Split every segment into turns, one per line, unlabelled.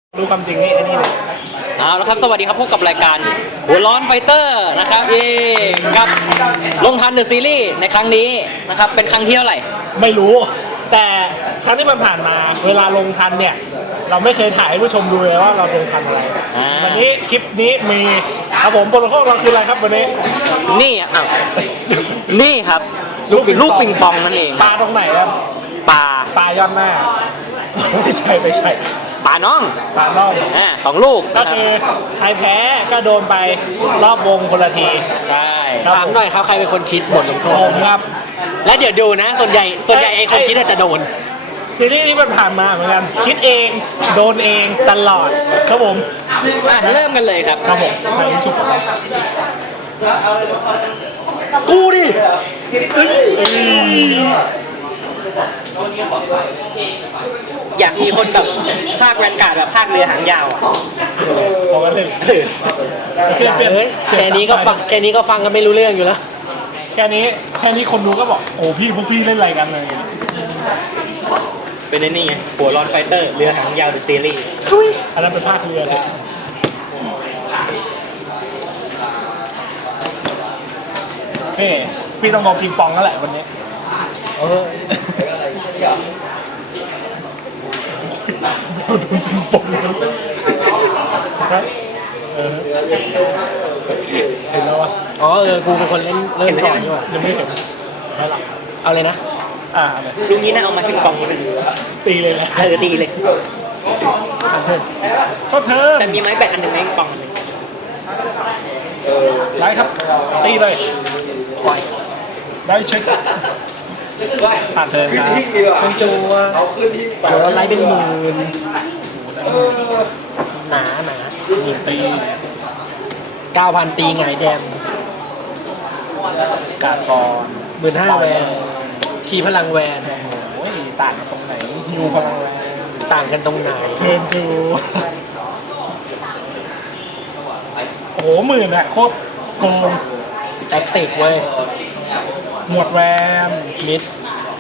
รู้ความจริงนี่ไอ้นี่เลย
เอาละครับสวัสดีครับพบกับรายการหัวร้อนไฟเตอร์นะครับกับลงทันเดอะซีรีส์ในครั้งนี้นะครับเป็นครั้งที่เท่าไหร่
ไม่รู้ แต่ครั้งที่มันผ่านมาเวลาลงทันเนี่ย เราไม่เคยถ่ายให้ผู้ชมดูเลยว่าเราลงทันอะไร วันนี้คลิปนี้มีครับผมโปรโตคอลเราคืออะไรครับวันนี้
นี่อ้าวนี่ครับลูกปิงปองนั่นเอง
ปลาตรงไหนครับ
ปลา
ปลายอดหน้า ไม่ใช่
ปลาน้อง
ปลาน่อง
2 ลูก
ก็คือใครแพ้ก็โดนไปรอบวงคนละที
ใช่
ครับ
ถามหน่อยครับใครเป็นคนคิดบทลงโท
ผ
ษ
มครับ
และเดี๋ยวดูนะส่วนใหญ่ไอ้คนคิดอาจจะโดน
ซีรีส์นี้มันผ่านมาเหมือนกันคิดเองโดนเองตลอดครับผม
เริ่มกันเลยครับ
ครับผมไปชุบ
กูดิ อยากมีคนแบบภาคแวนการ์ดแบบภาคเรือหางยาวอะ
พอกันเลย
แค่นี้ก็ฟังกันไม่รู้เรื่องอยู่แล้ว
แค่นี้คนดูก็บอกโอ้พี่พวกพี่เล่นอะไรกันอะไรอย่างเงี้ย
เป็นนี่ไงหัวร้อนไฟเตอร์เรือหางยาวเดอะซีรีส์
อันนั้นเป็นภาคเรือเลยนี่พี่ต้องลองปิงปองแล้วแหละวันนี้ปิงปองเห็นแล้ววะ
กูเป็นคนเล่นเริ่มก่อนด้วย
ยังไม่เห็นแล้วหรอ
เอาเลยนะ
เอาเลย
ลุงนี้น่าเอามาปิงปองเป็น
ตีเลยนะ
ตีเลย
ก็เธอ
แต่มีไม้แบตอันหนึ่งไม้ปิงปองอันหนึ่ง
ไล่ครับตีเลย
ปล่อย
ได้เช็คผ่านเทิร์นครับ
เป็นจัวไล่เป็นหมื่นหนา
มีตี
9,000 ตีไงแดม
การก่อน
15,000 แวนคีย์พลังแวน
โอ้ยต่างกันตรงไหนยูพลังแรง
ต่างกันตรงไหน
เทิร์นจูโอ้โหหมื่นอะโคตรโกง
แอคติกเว้ย
หมวดแวน
มิด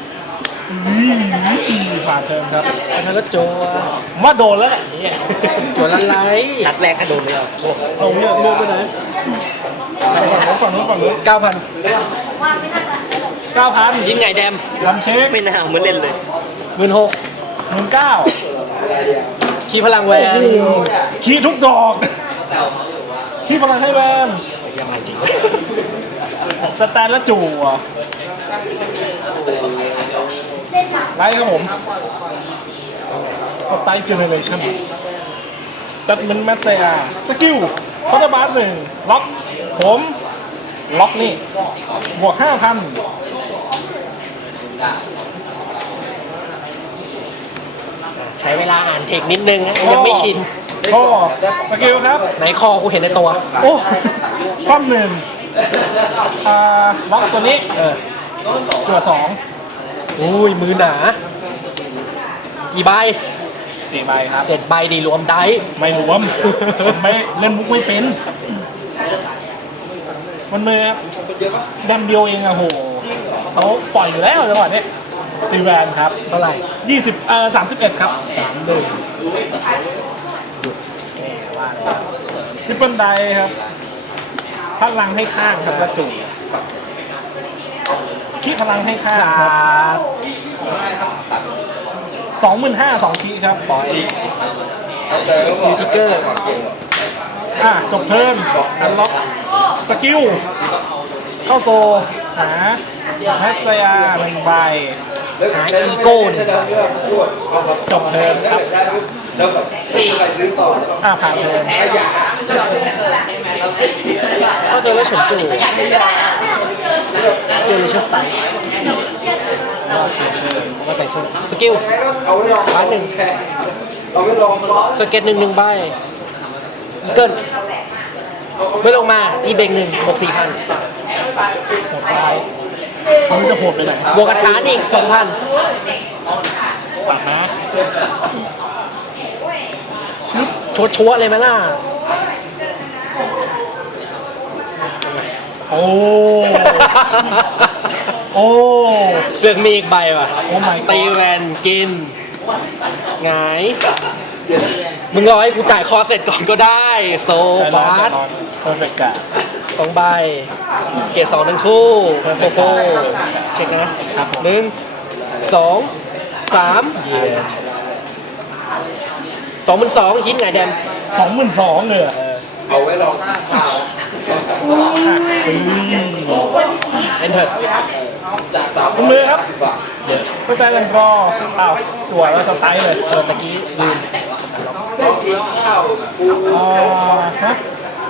ผ่านเทิร์นครับ
แล้วก็จัว
ผมว่าโดนแล้วแหละเนี่ย
จัวละไลนัดแรกก็โดนเลย
เอาเนี่ยเลือกไปไหนฝั่งนู้น
9,000
9,000
ยิงไงแดม
ลำเช็ค
ไม่น่าเอามาเล่นเลย
19,000
คีย์พลังแวน
ขี้ทุกดอกขี้พลังให้แวน
ยังไงจริง
สแตนและจู่อ่ะไลท์ครับผมสไตล์เจเนเรชั่นจัดมันแมสเซียสกิลคอร์ดบาร์1ล็อกผมล็อกนี่บวก 5,000
ใช้เวลาอ่านเทคนิดนึงนะยังไม่ชิน
ข้อสกิลครับ
ไหนคอกูเห็นในตัว
โอ้ความหนึ่งล็อกตัวนี้จั่ว2
อุ้ยมือหนา กี่ใบ
4 ใบครับ
7 ใบดีรวมได้
ไม่รวม ไม่เล่นมุกไม่เป็น มันมือดำเดียวเองอะโหเขาปล่อยอยู่แล้วจังหวะนี้ตีแวนครับ
เท่าไหร่
31 ครับ3 1ทิปเปิลไดครับพลังให้ข้างครับกระจุยขี้พลังให้ข้างครับ25,000 2ขี้ครับปล่อย
มีทิกเกอร์
จบเทิร์นอันล็อกสกิลเข้าโซหาแมสเซีย1 ใบ
หาอีโก้น
จบเทิร์นครับผ่านเทิร์น
ก็เจอแล้วเฉินจู่เจอเลเชอร์สไตล์ก็ไปซื้อสกิลร้านหนึ่งสเก็ต1 ใบเกินไม่ลงมาจีเบง1 บวก 4,000
หมดไปมันจะโหดไปไหน
บวกกระถานอีก 2,000
ปัดนะ
ชัวร์เลยไหมล่ะ
โอ้ โอ้
เสือกมีอีกใบว่ะ
โอ้ my god
ตีแวนกินหงายมึงรอให้กูจ่ายคอเสร็จก่อนก็ได้โซ
ใจร้อน
บา
ใจ
ส
ร้อนเพอร์เฟกต์การ์ด
2 ใบ เกรด2ทั้งคู่โกโก้เช็คนะหนึ่งสองสาม
เย่
22,000ฮิตไงแดม
22,000เลยอะ
เอาไว้ลองข่าว
เอนเตอร์
จากสาม
คุณมือครับ
บาท
สแตนด์ก็เปล่าจั่วแล้วสไตล์เลย
ตะกี้ลืม
ต้องกินข้าวปู
ฮะ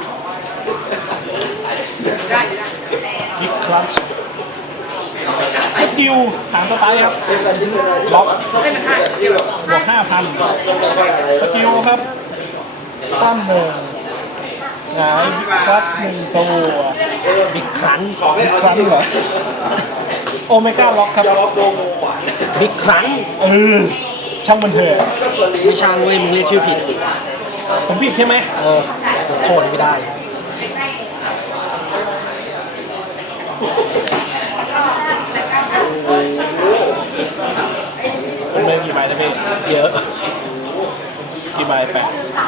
บิ๊กคลัชสกิลถามสไตล์ครับ
เป็นกันที่เป็นอะไร
ล็อก
ที่แบบ
บวก 5,000 สกิลครับตั้มหนึ่งหงายบิ๊กคลัชหนึ่งตัว
บิ๊กครัน
ขอไม่เอา
ครั้ง
ที่
เหรอโอเมก้าล็อกครับ
จะล็อกโดโมหวาน
บิ๊กครัน
ช่างมันเถอะ
ก็ส่วนนี้
ไม่ช่างเว้ยมึงเรียกชื่อผิด
ผมผิดใช่ไหม
โทษไม่ได้
เป็นเบอร์กี่ใบนะพี่
เยอะ
กี่ใบ8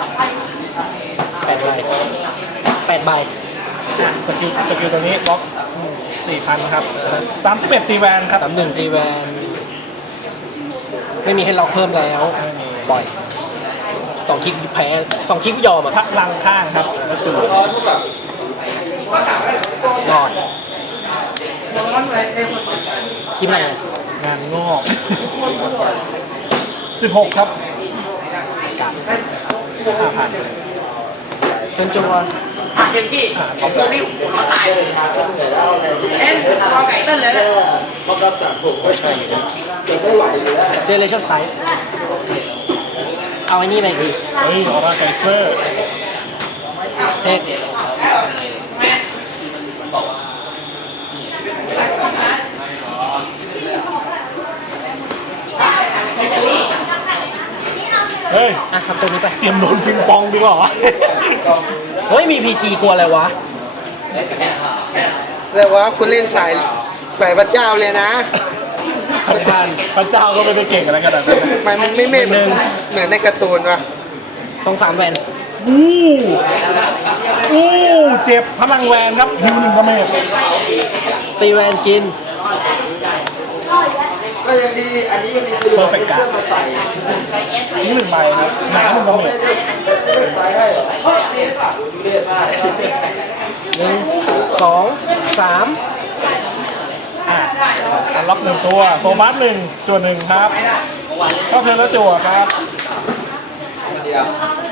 8 ใบ 8 ใบ
สกิลตัวนี้ล็อก 4,000 ครับ31ตีแวนครับ
31ตีแวนไม่มีให้ล็อกเพิ่มแล้วปล่อย2 คลิกแพ้2 คลิกยอมอ่ะ
พลังข้างครับแล้วจู่
ร้อนแบบ
รอดคิดอะไร
งานงอก16 ครับ 5,000
เป็นจังหวะ
เต็มที่
ขอบ
ตัวนี้หัวตาย
เดินทางก็เหนื่อยแล้วในที่
เอ็นเอาไก่เต้นเลยนะ
มันก็สั่งผมก็ใช่จะไม่ไหวอยู่แล้ว
เจเลชั่นสไตล์เอาไอ้นี่ไปดิ
เฮ้ยออร่าไกเซอร์
เทค
เฮ้ย
อ่ะทำตัวนี้ไป
เตรียมโดนปิงปองดีกว่าวะ
เฮ้ยมี PG กลัวอะไรวะ
เรียกว่าคุณเล่นสายพระเจ้าเลยนะ
พระเจ้าพระเจ้าก็ไม่ได้เก่งอะไรขนาดนั้นนะ
มันไม่เหมือนในการ์ตูนว่ะ
2-3 แวน
อู้อู้เจ็บพลังแวนครับฮิวหนึ่งกระเมด
ตีแวนกิน
ก็ยังดีอันนี้ยังมีประโยชน์ที่เสื้อมาใส่
ฮิวหนึ่งใบครับหนาหนึ่งกระเมด
ไม่ได้ใส่ให้หรอดูเรียบมาก
1 2 3
อันล็อกหนึ่งตัวโซบัสหนึ่งจั่วหนึ่งครับเข้าเทิร์นแล้วจั่วครับ
เดียว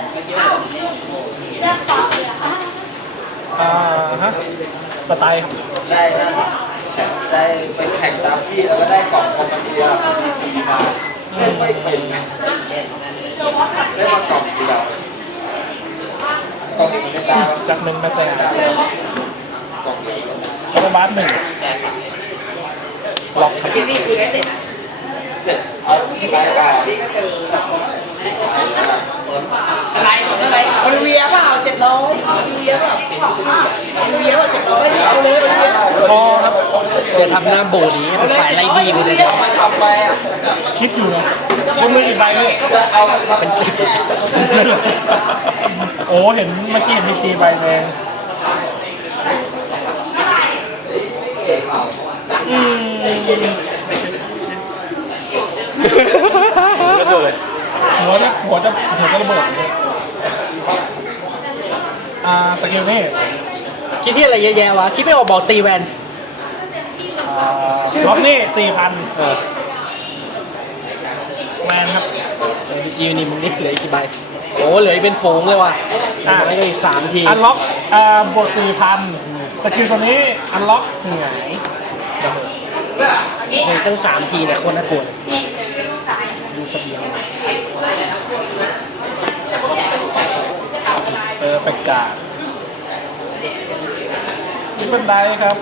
ฮะสไตล์ครับ
ได้นะได้ไปแข่งตามที่แล้วก็ได้กล่องคอมมานเดียมาเล่นไม่เป็นได้มากล่องเดียวกล่องสีในตา
จากหนึ่งมาแซง
กล่องนี้
โซบัสหนึ่งล็อกครับ
นี่คุยกันเสร็จ
เสร็จเอาที่ไปว่า
อะไรสนอะไรโอลิเวียเปล่า700โอลิเวียเปล่าโอลิเวียเปล่า700เอาเลยโอลิเวีย
คอครับ
เดี๋ยวทำหน้าโบนี้เป็นสายไล่ดีกูเลยนะ
มาทำไปอ่ะ
คิดอยู่นะคนมืออีกใบเลย
จะเอามา
เป็นคลิป
โอ้เห็นเมื่อกี้มีจีใบแดงหัวจะระเบิดสกิลนี่
คิดที่อะไรเยอะแยะวะ คิดไม่ออกบอกตีแวน
ล็อกนี่ 4,000
เออ
แมนครับ
พีจีนี่มึงนี่เหลืออีกกี่ใบ โอ้เหลืออีกเป็นฝูงเลยว่ะอ่ะไม่ก็อีก3 ที
อันล็อกบวก 4,000 สกิลตัวนี้อันล็อกเหนื่อย
ยังตั้ง3 ทีเนี่ยโคนน่ากลัวเลยดูเสบียง
แฟกการ์ดนี่เป็นไดครับ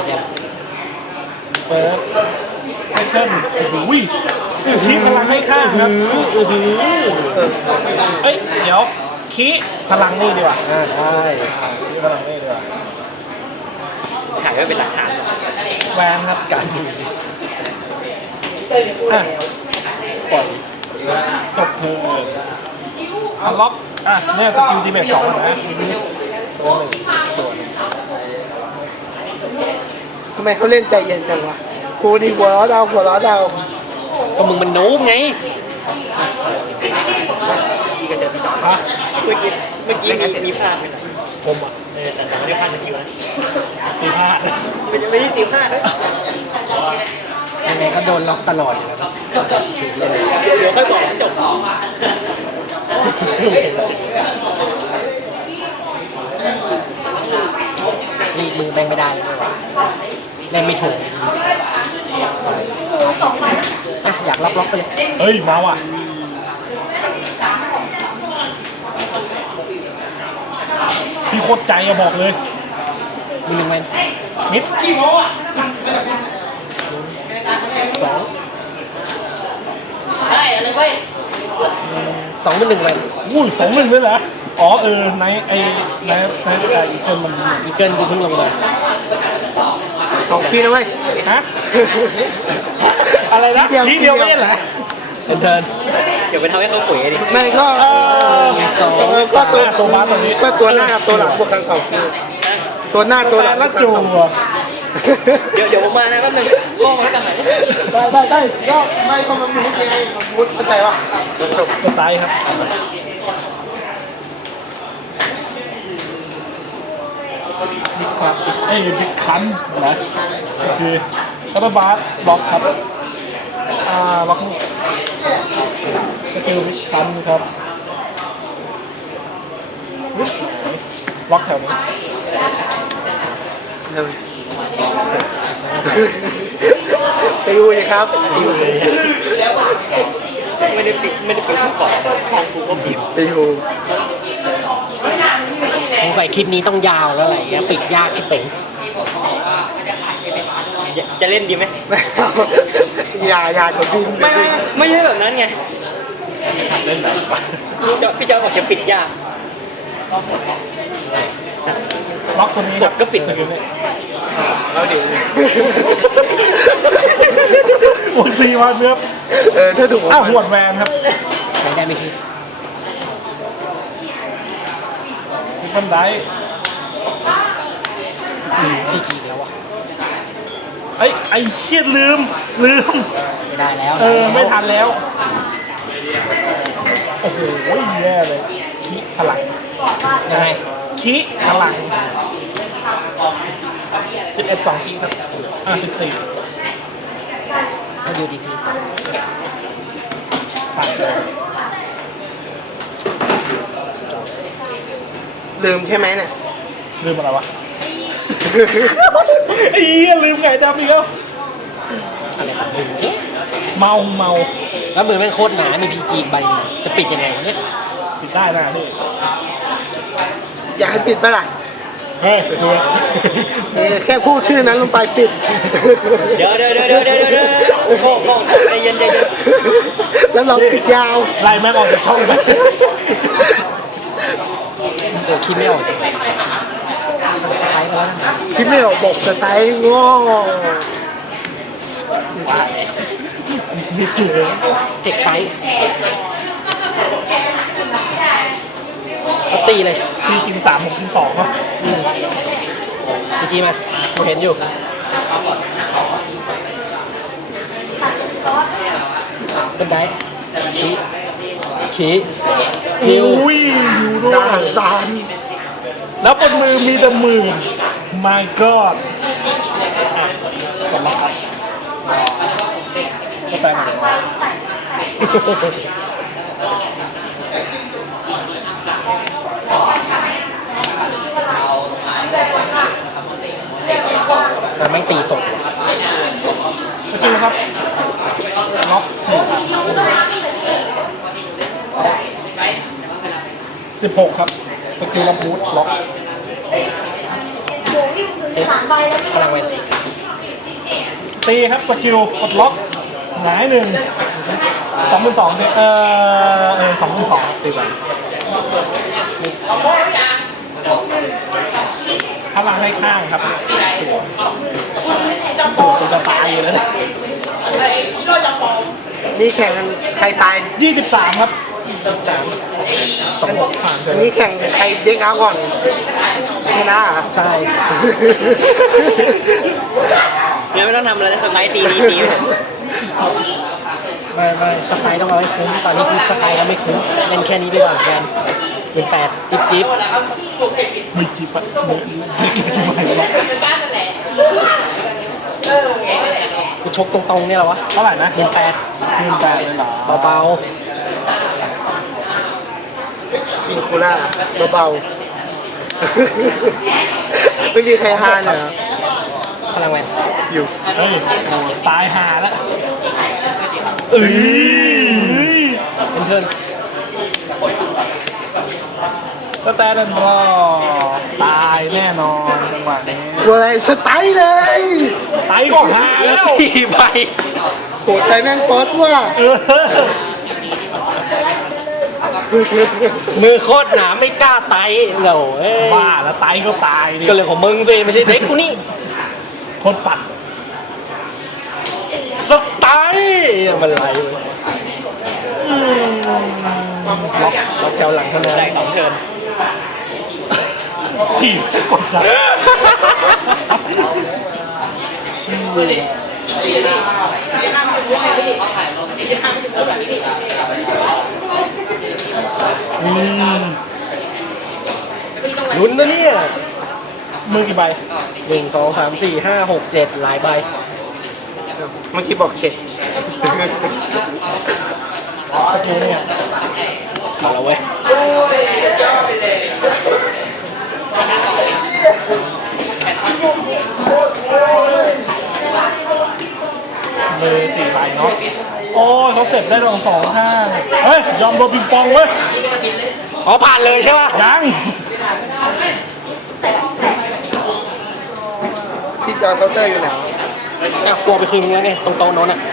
เปิดไซเคิลโอ้โหคีพลังให้ข้างครับเอ้ย เดี๋ยวคีพลังนี่ดีกว่า
ได้
คีพลังนี่ดีกว่า
ถ่ายไว้เป็นหลักฐาน
แวนครับ
การ
อ่ะปล่อยจบเธออันล็อกเนี่ยสกิลดีเบต2นะโซ่1ตัว
ทำไมเขาเล่นใจเย็นจังวะกูนี่หัวเราะดาวหัวเราะดาว
ก็มึงมันนูบไง
พี่ก็เจอพี่จอด
ฮะ
เมื่อกี้มีพลาดไปหน่อย
ผมอ่ะ
แต่ไม่ได้พลาดสกิลนะ
ตีพลาด
มันจะไม่ได้ตีพลาดนะยังไงก็โดนล็อกตลอดอยู่แล้วเดี๋ยวค่อยบอกจบรีดมือแม่งไม่ได้เลยว่ะแม่งไม่ถูกอยากล็อกไปเลย
เฮ้ยมาว่ะพี่โคตรใจอะบอกเลย
มือหนึ่งมัน
นิด
ได้อะไรเว้ย
สองมือหนึ่งมัน
อุ้ย2-1เลยเหรออ๋อในในสกายอีเกิลมัน
อีเกิลกูเพิ่งลงมา
2 ทีนะเว้ย
ฮะอะไรนะทีเดียวไม่ใช่เหรอ
เทิร์นเดี๋ยวไปทำให้เขาปุ๋ยดิ
ไม่ก็ ก็ตัว
โซบาตอนนี้
ก็ตัวหน้ากับตัวหลังบวกกัน2 ทีตัวหน้าตัวหลัง
แล้วจูอ่ะ
เดี๋ยวผมมานะแป๊บนึงกล้องไว้กันไหน
ได้ก็ไม่ก็มันมีให้ไงมันพูดเข้าใจป่ะจบ
สไตล์ครับบิ๊กครับบิ๊กคันนะคือคัตเตอร์บาร์บล็อกครับบล็อกนี่สกิลบิ๊กคันครับบล็อกแถวนี้
ไปดูเลยครับ
ไม่ได้ปิดทุกก่อนของกูก็ปิด
ไปดู
สงสัยคลิปนี้ต้องยาวแล้วอะไรเงี้ยปิดยากชิบเป๋งจะเล่นดีไหม
อย่าจะดิ้น
ไม่ใช่แบบนั้นไง
เล่นแบบ
พี่เจ้าบอกจะปิดยาก
ล็อกคนนี้
กดก็ปิด
สกิลนี้
เอาดิ
วงซีมาเนื้อ
ถ้าถูก
หวดแวนครับ
ไม่ได้ไม่คิด
บิ๊กบันได
พี่จีแล้วอ่ะ
ไอ้เคียดลืม
ไม่ได้แล้ว
ไม่ทันแล้ว โอ้โหแย่เลยคิพลัง
ยังไง
คิพลัง11 2คิครับ14
ให้ดูดีพี
ผ่านเลย
ลืมใช่ไหมเนี่ย
ลืมอะไรวะ ไอ้เหี้ยลืมไงดำอีกแล้ว
อะไรของมึง
เมา
แล้วมือแม่งโคตรหนามีพีจีใบนึงจะปิดยังไงวะเนี่ย
ปิดได้นะพี่
อยากให้ปิดปะล่ะ
เฮ้ยสวย
แค่พูดชื่อนั้นลงไปปิด
เดี๋ยวโง่ใจเย็น
แล้วเราปิดยาว
ไล่แม่งออกจากช่องไป
โอ้คิดไม่ออกจริงไปแล้ว
คิดไม่ออกบอกสไตล์ง้อ
มีเกลือ
เทคไปเขาตีเลย
พี่กิน3ผมกิน2ครับ
พีจีมาผมเห็นอยู่เป็นไดขี่นิว
อุ้ยอยู่ด้ว
ดาย ซาน
แล้วบนมือมีแต่หมื่น my god กดล็อกครับก็แปลงอะไร
แต่ไม่งตีส่ง
สกิลครับ ล็อก16 ครับ สกิลลัมพูดล็อก
พลังเวน
ตีครับ สกิลกดล็อกหงาย1 22,000เนี่ย22,000ครับตีไปพลังให้ข้างครับจั่วจนจะตายอยู่แล้วเนี่ย
นี่แข่งกันใครตาย
23 ครับ
2
ผ่านเล
อัน
ย
นี้แข่งใครเด็กเอาก่อนชนะเหรอ
ใช่ยังไม่ต้องทำอะไรสไปตีนี้ตีเลย
ไม่
สไปต้องเอาให้คุ้มตอนนี้คือสไปก็ไม่คุ้มเล่นแค่นี้ดีกว่าแกนเป็น8จิ๊บ
ไม่จีบอะไม่หรอก
กูชกตรงๆเนี่ยเหรอวะ
เท่าไหร่นะ
เป็น8
18เลยเหรอ
เบา
ซิงคูล่าเบาๆไม่มีใครฮานเหรอ
ๆพลังแวน
อยู่
เฮ้ยโอ้ตายหาแล้วเอ้ย
เป็นเทิร์น
ก็แต่นั่นรอตายแน่นอนจังหวะนี้
ตัวอะไรสไตล์เลย
ตายก็หาแล้ว
4 ใบ
โหใจแม่งป๊อตว่ะ
เออ
มือโคตรหนาไม่กล้าไต่เหรอเอ้ย
บ้าแล้วตายก็ตายดิ
ก็เรื่องของมึงสิไม่ใช่เด็กกูนี่
คนปัด
สไตล์มันไรเว้ยล็อกแถวหลังเท่านั้น2 เทิร์น
จีบกดจับอืม
ลุ้นนะเนี่ย
มือกี่ใบ
1 2 3 4 5 6 7หลายใบ
เมื่อกี้บอกเข็ด
สกิลเนี่ย
มาแล้วเว้ย
มือ4ใบเนาะโอ้ยเขาเสร็จได้ลง2 ข้างเฮ้ยยอมโดนปิงปองเว้ย
อ๋อผ่านเลยใช่ป่ะ
ยัง
ที่จอเคาน์เตอร์อยู่ไหน
อ่ะกลัวไปคืนมึงแล้วเนี่ยตรงโต๊ะโน้นอ่ะ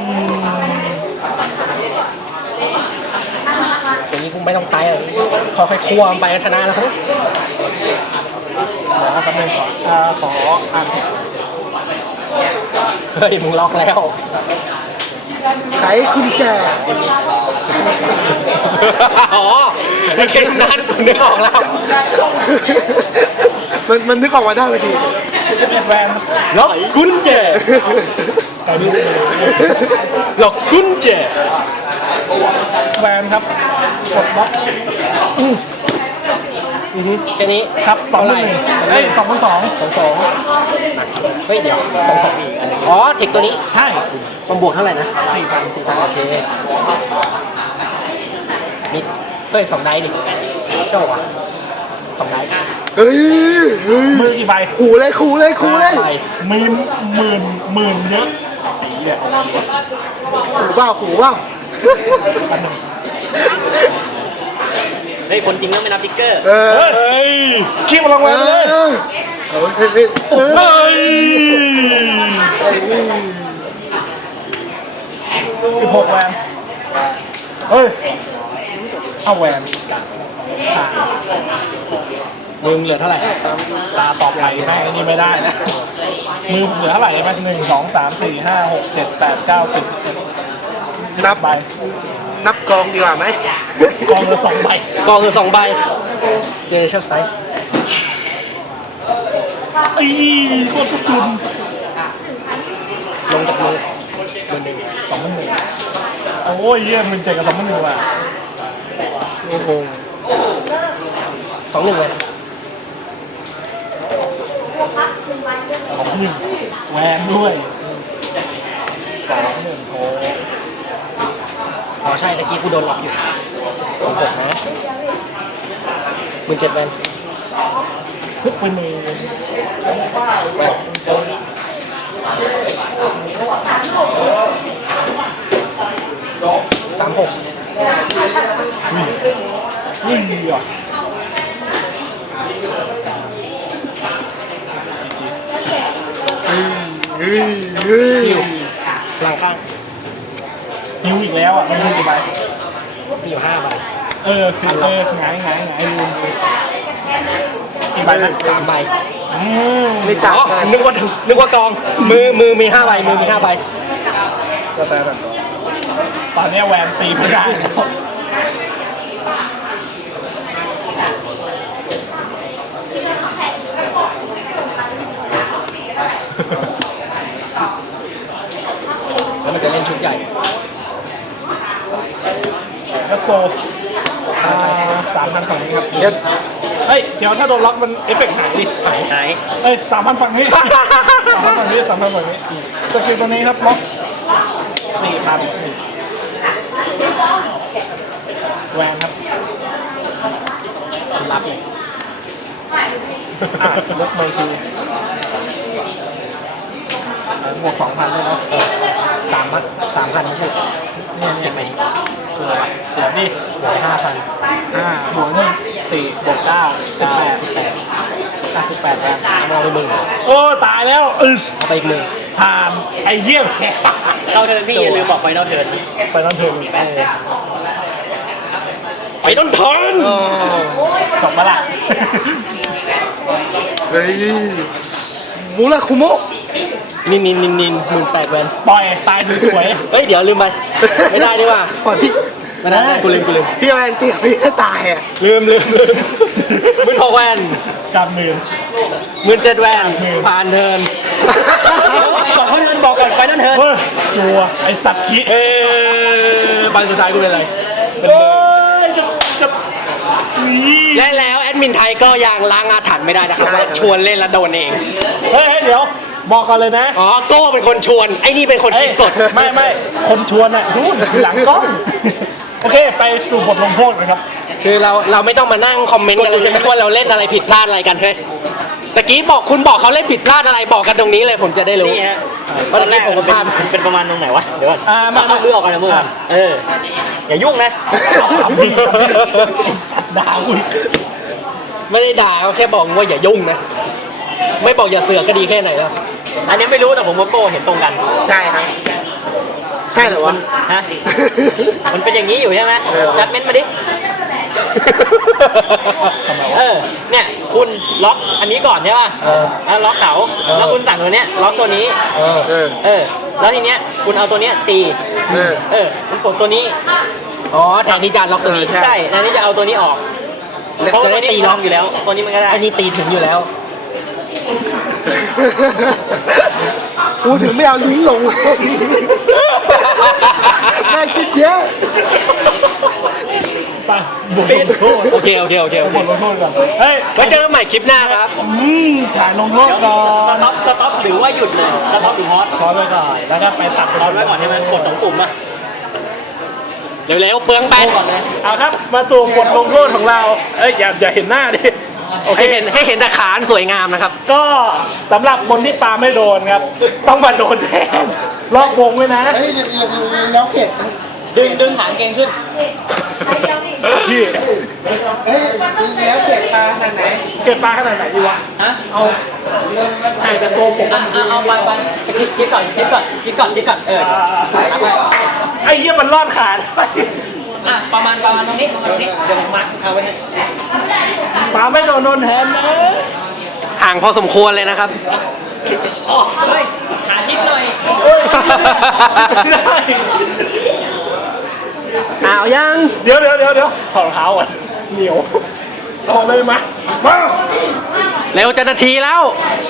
อย่างนี้กูไม่ต้องไต่อ่ะค่อยๆคั่วมันไปก็ชนะแล้วครับ
เดี๋ยวนะครับแป๊บนึงขออ่าน
เฮ้ยมึงล็อกแล้ว
ไขคุณแจ
อ๋อไม่แค่นั้นนึกออกแล้ว
มันนึกออกมาได้พอดี
11 แวน
ล็อกกุญแจ
ไก่ดู
ล็อกกุญแจ
แวนครับกดบล็อก
แค่นี้
ครับ2 1เอ้ย2 2
เฮ้ยเดี๋ยว2 2อีกอันหนึงอ๋อเทคตัวนี้
ใช่
ความบวกเท่าไหร่นะ
4,000
โอเคมิดเฮ้ย2 ได้ดิเจ้าว่ะ2 ได้
เฮ้ยเฮ้ย
มือกี่ใบ
ขู่เลยขู่เลยขู่เลย
5 ใบ
มีหมื่นเยอะตีเนี่ย
ขู่เปล่าขู่เปล่า
อันหนึ่ง
เฮ้ยคนจริงต้องไม่นับติ๊กเกอร์
เออ
เฮ้ยคิดมาลงแวนเลย
เฮ้ย
เฮ้ย16 แวนเฮ้ยเอาแวนผ่าน
มึงเหลือเท่าไหร่
ตาต่อไปแม่งอันนี้ไม่ได้นะ มือผมเหลือเท่าไหร่ไหม1 2 3 4 5 6 7 8 9 10 11
นับ
ใบ
นับกองดีกว่าไหม
กองละ2 ใบ
กองคือ2 ใบเจเนอเรชั่นสไตล์
อีโคตรทุกทุน
ลงจากมือ
21,000โอ้ยเยี่ยมมันเจ๋งกับ21,000ว่ะ
โอ้โห
2 1เลย
21แวนด้วย21โอ้
อ๋อใช่ตะกี้กูโดนล็อกอยู่ของผมนะ17 แวน
พึกไปมือ
36
วิ่งอ่ะ
เฮ้ยเฮ้ย
คิวหลังข้าง
หิวอีกแล้วอ่ะมันมีกี่ใบ
มีอยู่5 ใบ
หงายลืมกี่ใบนะ
3 ใบ
ไม่ต่าง
อ๋อ
กัน
นึกว่ากองมือมี5 ใบมือมี5 ใบ
ก็แต่แบบตอนนี้แวนตีไม่ได้แล้ว
แล้วมันจะเล่นชุดใหญ่
แล้วโซ3,000ฝั่งนี้ครับ
เดี๋ยว
เฮ้ยเดี๋ยวถ้าโดนล็อกมันเอฟเฟกต์หายดิ
ไหน
เอ้ย3,000ฝั่งนี้ 3,000ฝั่งนี้3,000ฝั่งนี้สกิลตัวนี้ครับล็อก4,000แวนครับ
รับเลย
ยกมือทีบวก2,000ด้วยนะ
3,000ไม่ใช่
เนี่ย
เก็บไปเพื่ออะไร
เดี๋ยวนี่
เหลือ5,000
5บวก1 4บวก9 18 18แล้ว
เอาไปมึง
โอ้ตายแล้วอึส
เอาไปอีก1
ผ่านไอ้เยี่ยม
เข้าเทิร์นพี่อย่าลืมบอกไฟนอลเทิร์น
ไปนั่นเถอะ
ไฟนอลเทิร์น
อ๋อ
จบมาละ
เฮ้ยมูราคุโมะ
นิน18,000 แวน
ปล่อยตายสวย
เฮ้ยเดี๋ยวลืมไปไม่ได้ดีว่า
ก่อนพี่
ไม่ได้กูลืม
พี่แวนตีพี่ให้ตายอ่ะ
ลืม16,000 แวน
ๆการมือ
17,000 แวนผ่านเทิร์นก่อนเข้าเทิร์นบอกก่อนไฟนอลเทิร์น
เฮ้ยจัวไอสัตว์ขี้
ใบสุดท้ายกูเป็นอะไร
เอ้ยจะนี่
และแล้วแอดมินไทยก็ยังล้างอาถรรพ์ไม่ได้นะครับว่าชวนเล่นแล้วโดนเอง
เฮ้ยเดี๋ยวบอกก่อนเลยนะ
อ๋อโก้เป็นคนชวน ไอ้นี่เป็นคนคิดกฎ
ไม่คนชวนอ่ะนู่นหลังกล้อง โอเคไปสู่บทลงโทษนะครับ
คือเราไม่ต้องมานั่งคอมเมนต์กันเลยใช่ไหมว่าเราเล่นอะไรผิดพลาดอะไรกันเฮ้ยตะกี้บอกคุณบอกเขาเล่นผิดพลาดอะไรบอกกันตรงนี้เลยผมจะได้รู้
นี่ฮะ
ว่าตอนแรกผมพลาด
เป็นประมาณตรงไหนวะ เดี๋ยวก่อน
มา
เลือกออกกันนะมืออย่ายุ่งนะ
ทำดีไอสัตว์ด่าคุณ
ไม่ได้ด่าเขาแค่บอกว่าอย่ายุ่งนะ ไม่บอกอย่าเสือกก็ดีแค่ไหนแล้ว
อันนี้ไม่รู้แต่ผมว่าโก้เห็นตรงกัน
ใช่ครับ ใช่เหรอวะ
ฮะ มันเป็นอย่างนี้อยู่ใช่ไหมจัดเม้นต์มาดิ เนี่ยคุณล็อกอันนี้ก่อนใช่ป่ะแล้วล็อกเขาแล้วคุณสั่งตัวเนี้ยล็อกตัวนี้ แล้วทีเนี้ยคุณเอาตัวเนี้ยตี คุณกดตัวนี้
อ๋อแทนที่จะล็อกตัวนี้
ใช่แทนที่จะเอาตัวนี้ออก เพราะว่าตัวนี้ตีล็อกอยู่แล้ว ตัวนี้มันก็ได้
ไอ้นี่ตีถึงอยู่แล้ว
กูถึงไม่เอาลิ้นลงเลยน่าคิดเยอะ
ไปบทลงโทษ
โอเค
บทลงโทษก่อนเฮ้ย
ไว้เจอกันใหม่คลิปหน้าครับ
ถ่ายลงโทษก่อน
สต็อปหรือว่าหยุดเลยสต็อปหรือฮอต
พอไว้ก่อนแล้วก็ไปตัด
ฮอตไว้ก่อนใช่ไหมกด2 ปุ่มอ่ะ
เร็วๆเปลืองแบต
ก่อนเลย
เอาครับมาสู่บทลงโทษของเราเอ้ยอย่าเห็นหน้าดิโอเค
ให้เห็นแต่ขาสวยงามนะครับ
ก็สำหรับคนที่ปาไม่โดนครับ ต้องมาโดนแทนลอกวงไว้นะ
เฮ้ยแล้วเก็บ
ดึงหางเกงขึ้น
พี่
เฮ้ยแล้วเก็บปลาขนาดไหน
เก็บปลาขนาดไหนดีวะ
ฮะ
เอาห่างจากตัวผม
เอาไปคิดก่อน
ไอ้เหี้ยมันรอดขาด
ประมาณตรงนี้เดี๋ยวผมมาร์คเอาไว้ให้
ปลาไม่โดนแทนนะ
ห่างพอสมควรเลยนะครับ
เฮ้ยขาชิดหน่อย
เฮ้ยไม่ได้
อ้าวยัง
เดี๋ยวถอดรองเท้าอ่ะเหนียวลองเลยมามา
เร็วจะนาทีแล้ว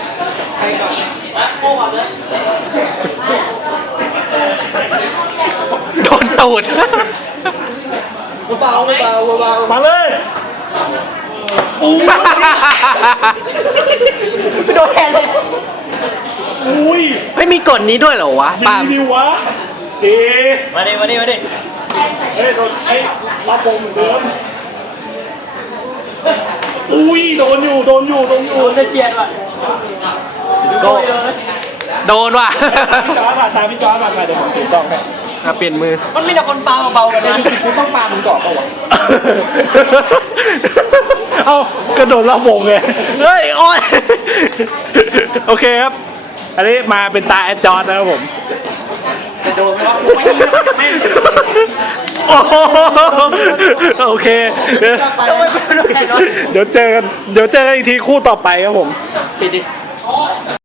โดนตูด
เบาๆ
มาเลยอู้
ไม่โดนแทนเลย
อุ้ย
ไม่มีกฎนี้ด้วยเหรอวะ
ดี
ปาล์ม
ดีวะเจ
มาดิ
เฮ้ยโดนไอ้รับวงเหมือนเดิมอุ้ยโดนอยู่
จะเชียร์ก่อน
โดนว่ะ
พี่จอร์ดตามพี่จอร์ดมาเดี๋ยวผมถือกล้องให้
เปลี่ยนมือ
มันมีแต่คนปาเบาๆกันเลย
กูต้องปามึงก่อนป่าวะเอ้ากระโดดรอบวงไงเฮ้ยโอ้ยโอเคครับ อันนี้มาเป็นตาแอดจอร์ดนะครับผม
จะโดนไหมวะไม่
โอ้โหโอเค
โดนแทนวะ
เดี๋ยวเจอกันอีกทีคู่ต่อไปครับผม
ปิดดิ